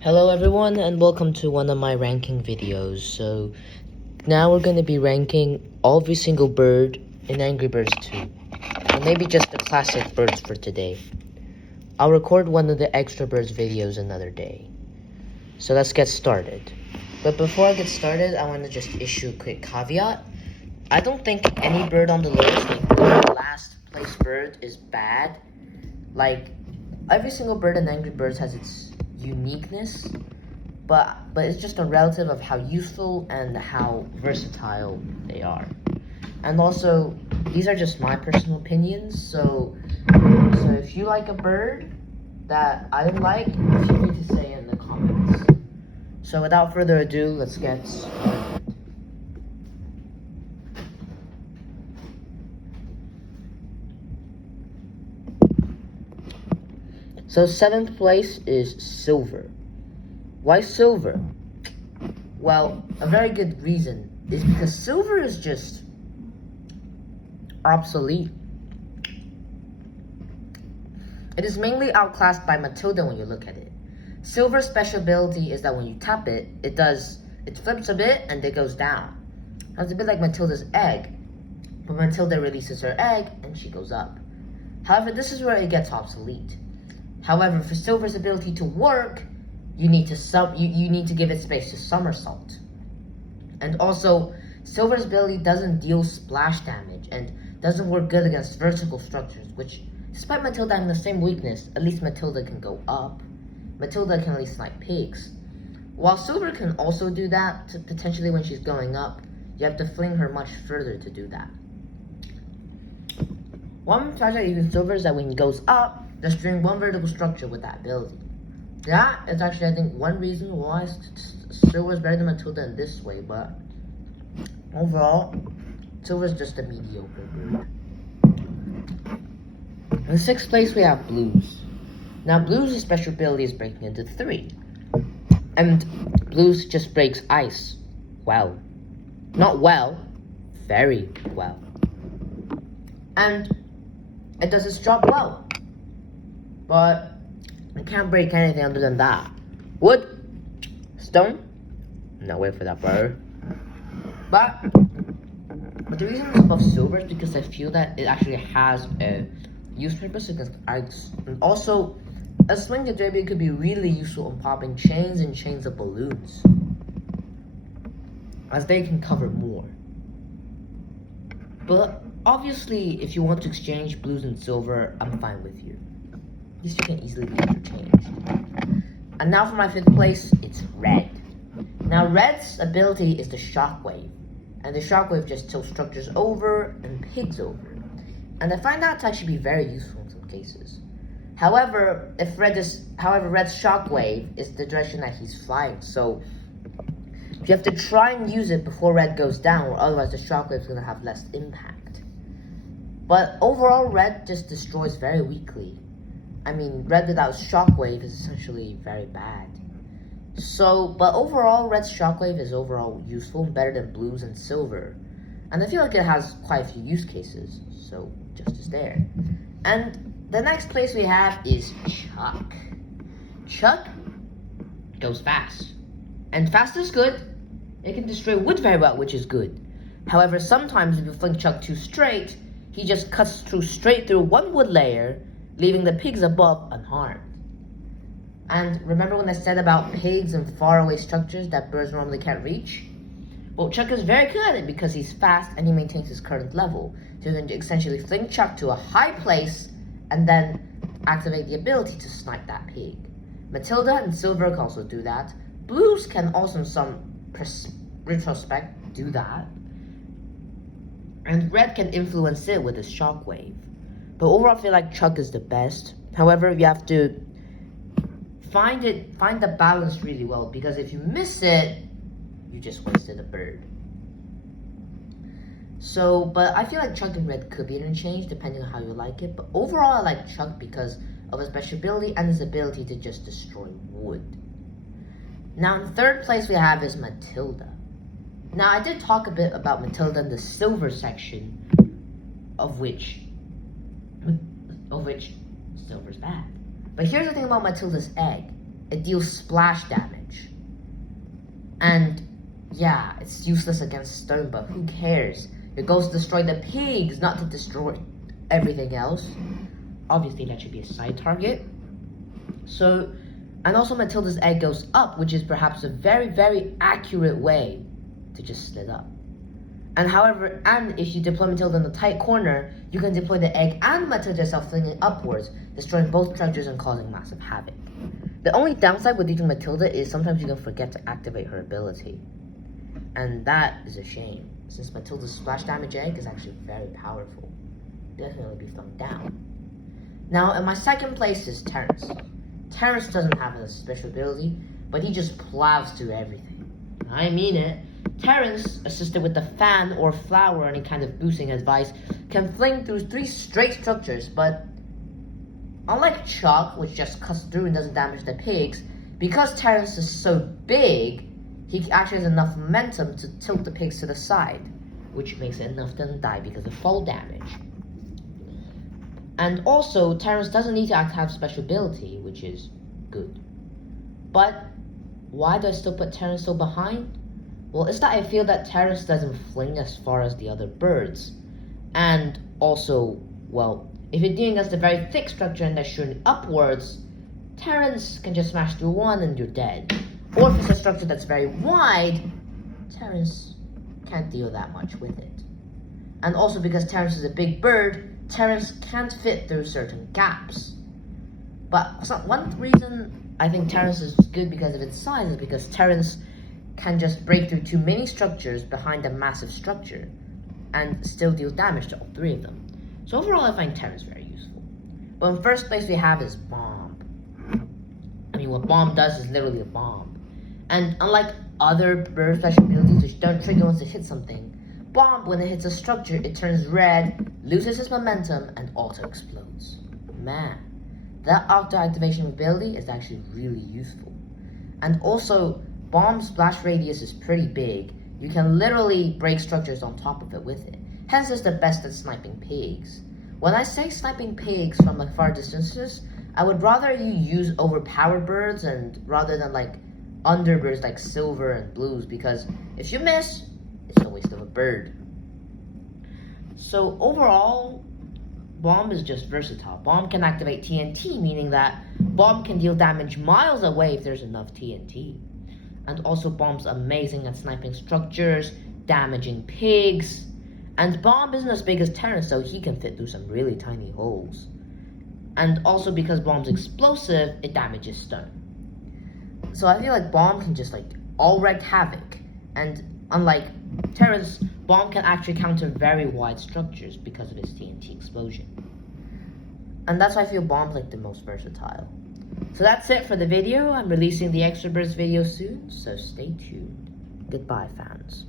Hello everyone and welcome to one of my ranking videos. So now we're going to be ranking every single bird in Angry Birds 2. Or maybe just the classic birds for today. I'll record one of the extra birds videos another day. So let's get started. But before I get started, I want to just issue a quick caveat. I don't think any bird on the list, including the last place bird, is bad. Like, every single bird in Angry Birds has its uniqueness, but it's just a relative of how useful and how versatile they are. And also, these are just my personal opinions, so if you like a bird that I like, feel free to say it in the comments. So without further ado, let's get started. So 7th place is Silver. Why Silver? Well, a very good reason is because Silver is just obsolete. It is mainly outclassed by Matilda when you look at it. Silver's special ability is that when you tap it, it flips a bit and it goes down. It's a bit like Matilda's egg, but Matilda releases her egg and she goes up. However, this is where it gets obsolete. However, for Silver's ability to work, you need to give it space to somersault. And also, Silver's ability doesn't deal splash damage and doesn't work good against vertical structures, which, despite Matilda having the same weakness, at least Matilda can go up. Matilda can at least snipe pigs. While Silver can also do that, potentially when she's going up, you have to fling her much further to do that. One strategy using Silver is that when he goes up, just string one vertical structure with that ability. That is actually, I think, one reason why Silver is better than Matilda in this way, but overall, Silver is just a mediocre bird. In 6th place, we have Blues. Now, Blues' special ability is breaking into 3. And Blues just breaks ice. Well. Not well. Very well. And it does its job well. But it can't break anything other than that. Wood? Stone? No way for that bird. But the reason it's above Silver is because I feel that it actually has a use purpose against ice. And also, a Swing Derby could be really useful in popping chains and chains of balloons, as they can cover more. But obviously, if you want to exchange Blues and Silver, I'm fine with you. This you can easily be interchanged. And now for my 5th place, it's Red. Now Red's ability is the Shockwave. And the Shockwave just tilts structures over and pigs over. And I find that to actually be very useful in some cases. However, Red's Shockwave is the direction that he's flying, so you have to try and use it before Red goes down, or otherwise the Shockwave is going to have less impact. But overall, Red just destroys very weakly. I mean, Red without Shockwave is essentially very bad. But overall, Red's Shockwave is overall useful and better than Blues and Silver. And I feel like it has quite a few use cases, so justice there. And the next place we have is Chuck. Chuck goes fast. And fast is good. It can destroy wood very well, which is good. However, sometimes if you fling Chuck too straight, he just cuts straight through one wood layer, leaving the pigs above unharmed. And remember when I said about pigs and faraway structures that birds normally can't reach? Well, Chuck is very good at it because he's fast and he maintains his current level. So you can essentially fling Chuck to a high place and then activate the ability to snipe that pig. Matilda and Silver can also do that. Blues can also in some retrospect do that. And Red can influence it with his Shockwave. But overall, I feel like Chuck is the best. However, you have to find the balance really well, because if you miss it, you just wasted a bird. But I feel like Chuck and Red could be interchanged depending on how you like it. But overall, I like Chuck because of his special ability and his ability to just destroy wood. Now, in 3rd place, we have is Matilda. Now, I did talk a bit about Matilda in the Silver section, of which Silver's bad. But here's the thing about Matilda's egg. it deals splash damage. And yeah, it's useless against stone, but who cares? Your goal is to destroy the pigs, not to destroy everything else. Obviously, that should be a side target. So, and also Matilda's egg goes up, which is perhaps a very, very accurate way to just split up. And however, and if you deploy Matilda in the tight corner, you can deploy the egg and Matilda yourself flinging upwards, destroying both structures and causing massive havoc. The only downside with using Matilda is sometimes you can forget to activate her ability. And that is a shame, since Matilda's splash damage egg is actually very powerful. Definitely be thumbed down. Now, in my second place is Terrence. Terrence doesn't have a special ability, but he just plows through everything. I mean it. Terrence, assisted with the fan or flower or any kind of boosting advice, can fling through 3 straight structures, but unlike Chuck, which just cuts through and doesn't damage the pigs, because Terrence is so big, he actually has enough momentum to tilt the pigs to the side, which makes it enough to die because of fall damage. And also, Terrence doesn't need to have special ability, which is good. But why do I still put Terrence so behind? Well, it's that I feel that Terrence doesn't fling as far as the other birds. And also, well, if you're dealing against a very thick structure and that's shooting upwards, Terrence can just smash through one and you're dead. Or if it's a structure that's very wide, Terrence can't deal that much with it. And also because Terrence is a big bird, Terrence can't fit through certain gaps. But one reason I think Terrence is good because of its size is because Terrence can just break through too many structures behind a massive structure and still deal damage to all 3 of them. So overall, I find Terrence very useful. But in first place we have is Bomb. I mean, what Bomb does is literally a bomb. And unlike other bird special abilities which don't trigger once it hits something, Bomb, when it hits a structure, it turns red, loses its momentum, and auto-explodes. Man, that auto-activation ability is actually really useful. And also, Bomb's splash radius is pretty big. You can literally break structures on top of it with it. Hence, it's the best at sniping pigs. When I say sniping pigs from like far distances, I would rather you use overpowered birds and rather than like underbirds like silver and blues, because if you miss, it's a waste of a bird. So overall, Bomb is just versatile. Bomb can activate TNT, meaning that Bomb can deal damage miles away if there's enough TNT. And also Bomb's amazing at sniping structures, damaging pigs. And Bomb isn't as big as Terrence, so he can fit through some really tiny holes. And also because Bomb's explosive, it damages stone. So I feel like Bomb can just like all wreak havoc. And unlike Terrence, Bomb can actually counter very wide structures because of its TNT explosion. And that's why I feel Bomb's like the most versatile. So that's it for the video. I'm releasing the Extra Birds video soon, so stay tuned. Goodbye, fans.